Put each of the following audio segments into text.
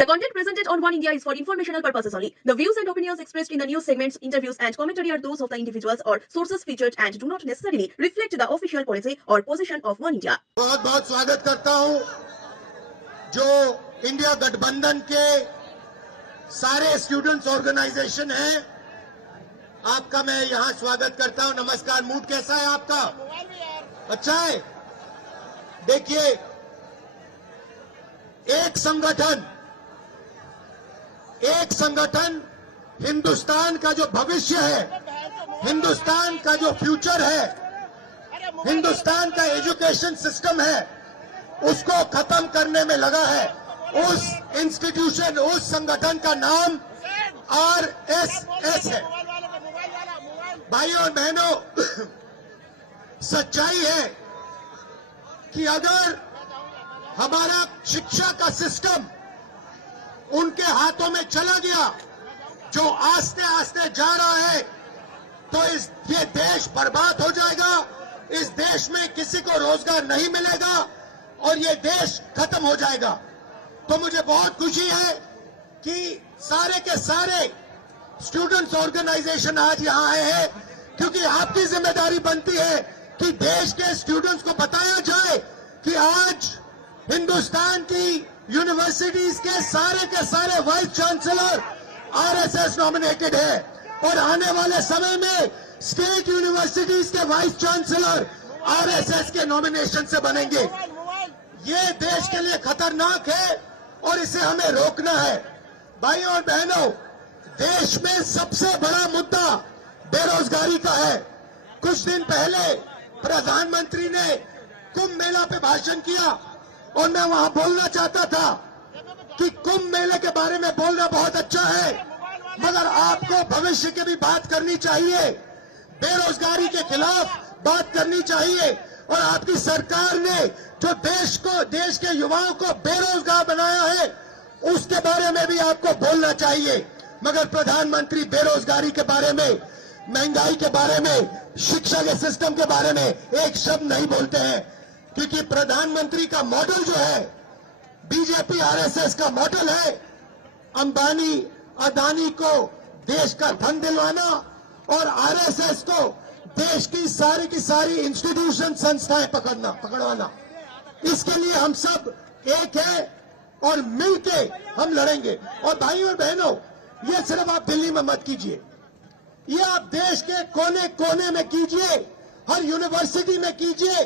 The content presented on One India is for informational purposes only. The views and opinions expressed in the news segments, interviews, and commentary are those of the individuals or sources featured and do not necessarily reflect the official policy or position of One India. बहुत बहुत स्वागत करता हूं जो India गठबंधन के सारे students organisation हैं, आपका मैं यहां स्वागत करता हूं। नमस्कार। मूड कैसा है आपका? अच्छा है। देखिए, एक संगठन हिंदुस्तान का जो भविष्य है, हिंदुस्तान का जो फ्यूचर है, हिंदुस्तान का एजुकेशन सिस्टम है, उसको खत्म करने में लगा है। उस इंस्टीट्यूशन, उस संगठन का नाम आरएसएस है। भाइयों और बहनों, सच्चाई है कि अगर हमारा शिक्षा का सिस्टम उनके हाथों में चला गया, जो आस्ते आस्ते जा रहा है, तो ये देश बर्बाद हो जाएगा। इस देश में किसी को रोजगार नहीं मिलेगा और ये देश खत्म हो जाएगा। तो मुझे बहुत खुशी है कि सारे के सारे स्टूडेंट्स ऑर्गेनाइजेशन आज यहां आए हैं, क्योंकि आपकी जिम्मेदारी बनती है कि देश के स्टूडेंट्स को बताया जाए कि आज हिंदुस्तान की यूनिवर्सिटीज के सारे वाइस चांसलर आरएसएस नॉमिनेटेड है और आने वाले समय में स्टेट यूनिवर्सिटीज के वाइस चांसलर आरएसएस के नॉमिनेशन से बनेंगे। ये देश के लिए खतरनाक है और इसे हमें रोकना है। भाइयों और बहनों, देश में सबसे बड़ा मुद्दा बेरोजगारी का है। कुछ दिन पहले प्रधानमंत्री ने कुंभ मेला पे भाषण किया और मैं वहां बोलना चाहता था कि कुंभ मेले के बारे में बोलना बहुत अच्छा है, मगर आपको भविष्य की भी बात करनी चाहिए, बेरोजगारी के खिलाफ बात करनी चाहिए। और आपकी सरकार ने जो देश के युवाओं को बेरोजगार बनाया है, उसके बारे में भी आपको बोलना चाहिए। मगर प्रधानमंत्री बेरोजगारी के बारे में, महंगाई के बारे में, शिक्षा के सिस्टम के बारे में एक शब्द नहीं बोलते हैं, क्योंकि प्रधानमंत्री का मॉडल जो है, बीजेपी आरएसएस का मॉडल है, अंबानी अदानी को देश का धन दिलवाना और आरएसएस को देश की सारी इंस्टीट्यूशन, संस्थाएं पकड़वाना। इसके लिए हम सब एक है और मिलके हम लड़ेंगे। और भाइयों और बहनों, ये सिर्फ आप दिल्ली में मत कीजिए, ये आप देश के कोने कोने में कीजिए, हर यूनिवर्सिटी में कीजिए,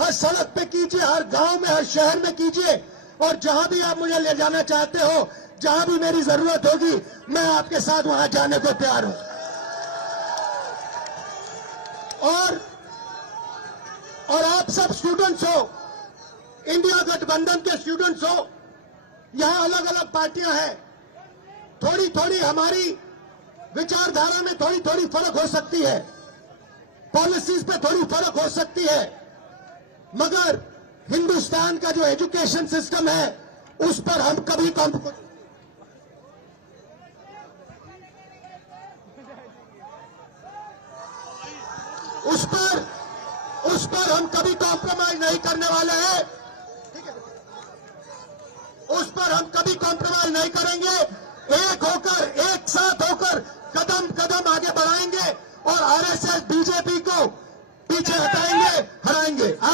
हर सड़क पे कीजिए, हर गांव में, हर शहर में कीजिए। और जहां भी आप मुझे ले जाना चाहते हो, जहां भी मेरी जरूरत होगी, मैं आपके साथ वहां जाने को तैयार हूं। और आप सब स्टूडेंट्स हो, इंडिया गठबंधन के स्टूडेंट्स हो, यहां अलग अलग पार्टियां हैं, थोड़ी हमारी विचारधारा में थोड़ी फर्क हो सकती है, पॉलिसीज पे थोड़ी फर्क हो सकती है, मगर हिंदुस्तान का जो एजुकेशन सिस्टम है, उस पर हम कभी उस पर हम कभी कॉम्प्रोमाइज नहीं करने वाले हैं। उस पर हम कभी कॉम्प्रोमाइज नहीं करेंगे। एक होकर, एक साथ होकर कदम कदम आगे बढ़ाएंगे और आरएसएस बीजेपी को पीछे हटाएंगे, हराएंगे।